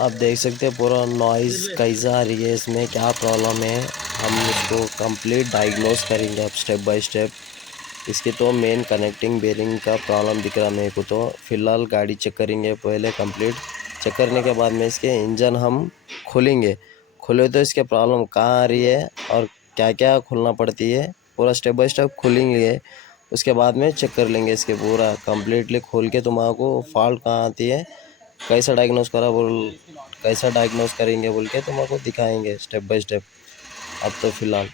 आप देख सकते हैं पूरा नॉइज़ कैसा आ रही है, इसमें क्या प्रॉब्लम है, हम इसको कंप्लीट डायग्नोस करेंगे अब स्टेप बाय स्टेप। इसकी तो मेन कनेक्टिंग बेरिंग का प्रॉब्लम दिख रहा मेरे को, तो फ़िलहाल गाड़ी चेक करेंगे पहले कंप्लीट। चेक करने के बाद में इसके इंजन हम खोलेंगे। खोले तो इसके प्रॉब्लम कहाँ आ रही है और क्या क्या खोलना पड़ती है, पूरा स्टेप बाय स्टेप खोलेंगे। उसके बाद में चेक कर लेंगे इसके पूरा कंप्लीटली खोल के तुम्हारे को फॉल्ट कहाँ आती है, कैसा डायग्नोस करेंगे बोल के तुमको दिखाएंगे स्टेप बाय स्टेप। अब तो फिलहाल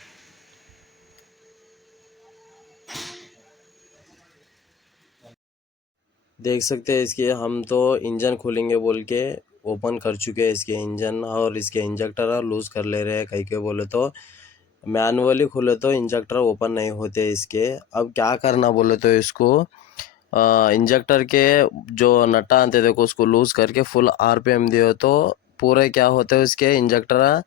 देख सकते हैं इसके हम तो इंजन खोलेंगे बोल के ओपन कर चुके हैं इसके इंजन, और इसके इंजेक्टर लूज़ कर ले रहे हैं। कहीं के बोले तो मैनुअली खोले तो इंजेक्टर ओपन नहीं होते इसके। अब क्या करना बोले तो इसको इंजेक्टर के जो नटा आते देखो उसको लूज़ करके फुल आरपीएम दियो तो पूरे क्या होते हैं उसके इंजेक्टर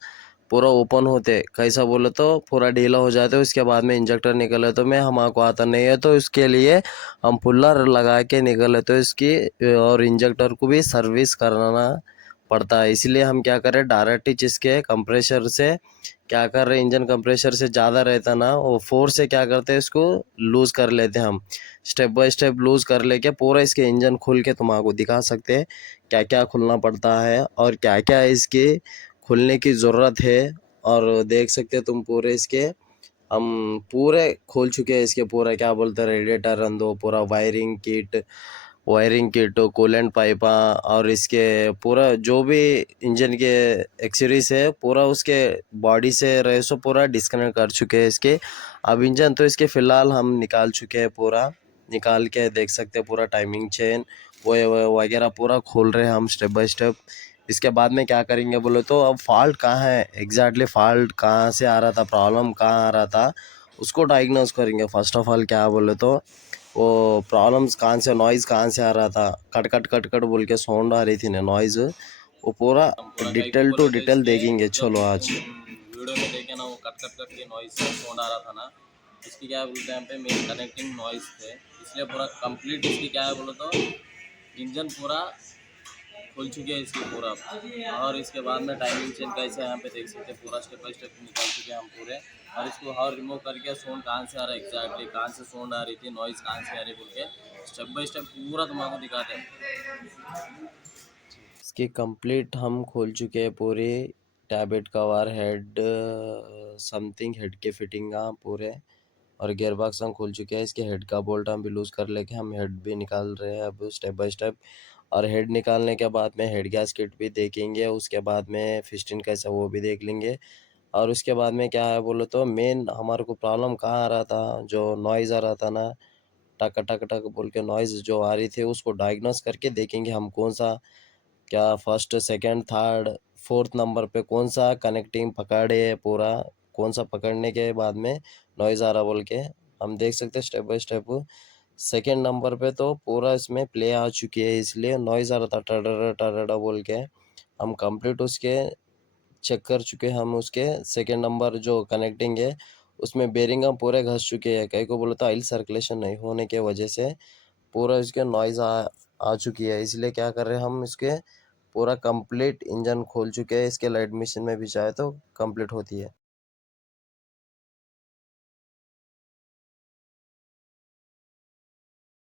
पूरा ओपन होते। कैसा बोले तो पूरा ढीला हो जाते, उसके बाद में इंजेक्टर निकले तो मैं हमारे आता नहीं है, तो इसके लिए हम पुल्लर लगा के निकले तो इसकी और इंजेक्टर को भी सर्विस करना पड़ता है। इसलिए हम क्या करें डायरेक्ट ही इसके कंप्रेशर से क्या कर रहे, इंजन कंप्रेशर से ज़्यादा रहता ना वो फोर्स से क्या करते हैं इसको लूज़ कर लेते हैं हम। स्टेप बाय स्टेप लूज़ कर लेके पूरा इसके इंजन खोल के तुमको दिखा सकते हैं क्या क्या खुलना पड़ता है और क्या क्या इसके खुलने की ज़रूरत है। और देख सकते हैं तुम पूरे इसके हम पूरे खोल चुके हैं इसके पूरा क्या बोलते हैं रेडिएटर रन दो पूरा वायरिंग किट कूलेंट पाइपा और इसके पूरा जो भी इंजन के एक्सेसरीज है पूरा उसके बॉडी से रहे सो पूरा डिस्कनेक्ट कर चुके हैं इसके। अब इंजन तो इसके फ़िलहाल हम निकाल चुके हैं, पूरा निकाल के देख सकते हैं पूरा टाइमिंग चेन वो वगैरह पूरा खोल रहे हैं हम स्टेप बाय स्टेप। इसके बाद में क्या करेंगे बोले तो अब फॉल्ट कहाँ है एग्जैक्टली, फॉल्ट कहाँ से आ रहा था, प्रॉब्लम कहाँ आ रहा था उसको डायग्नोस करेंगे। फर्स्ट ऑफ ऑल क्या बोले तो वो प्रॉब्लम्स कहाँ से, नॉइज़ कहाँ से आ रहा था, कट कट कट कट बोल के साउंड आ रही थी ना नॉइज़, वो पूरा पूरा कहीं को डिटेल टू बोले तो डिटेल इसके देखेंगे। जब चलो आज वीडियो में देखे ना वो कट कट कट के नॉइस साउंड आ रहा था ना, इसकी क्या है बोलते हैं यहाँ पे मेन कनेक्टिंग नॉइस थे, इसलिए पूरा कंप्लीट इसकी क्या है बोलो तो इंजन पूरा खुल चुके हैं इसकी पूरा। और इसके बाद में टाइमिंग चेन कैसे यहाँ पे देख सकते हैं पूरा स्टेप बाय स्टेप निकाल चुके हैं हम पूरे। और इसको हर रिमूव करके साउंड कहाँ से आ रहा है एग्जैक्टली, कहाँ से साउंड आ रही थी, नॉइज़ कहाँ से आ रही बोल के स्टेप बाय स्टेप पूरा तुम्हारा दिखाते हैं। इसकी कंप्लीट हम खोल चुके हैं पूरी tablet cover head something head के फिटिंग पूरे, और गियर बॉक्स हम खोल चुके हैं। इसके हेड का बोल्ट हम भी लूज़ कर लेके हम हेड भी निकाल रहे हैं अब स्टेप बाय स्टेप। और हेड निकालने के बाद में हेड गैस्केट भी देखेंगे, उसके बाद में फिस्टिन कैसा वो भी देख लेंगे। और उसके बाद में क्या है बोलो तो मेन हमारे को प्रॉब्लम कहाँ आ रहा था, जो नॉइज़ आ रहा था ना टक टक टक बोल के नॉइज़ जो आ रही थी उसको डायग्नोस करके देखेंगे हम कौन सा, क्या first second third fourth number पे कौन सा कनेक्टिंग पकड़े पूरा, कौन सा पकड़ने के बाद में नॉइज़ आ रहा बोल के हम देख सकते हैं step by step. Second number पे तो पूरा इसमें प्ले आ चुकी है इसलिए नॉइज़ आ रहा था टडर टडर बोल के। हम कंप्लीट उसके चेक कर चुके हैं, हम उसके सेकंड नंबर जो कनेक्टिंग है उसमें बेरिंग हम पूरे घस चुके हैं। कहीं को बोले तो ऑयल सर्कुलेशन नहीं होने के वजह से पूरा इसके नॉइज़ आ चुकी है। इसलिए क्या कर रहे हैं हम इसके पूरा कंप्लीट इंजन खोल चुके हैं, इसके लाइट मशीन में भी जाए तो कंप्लीट होती है।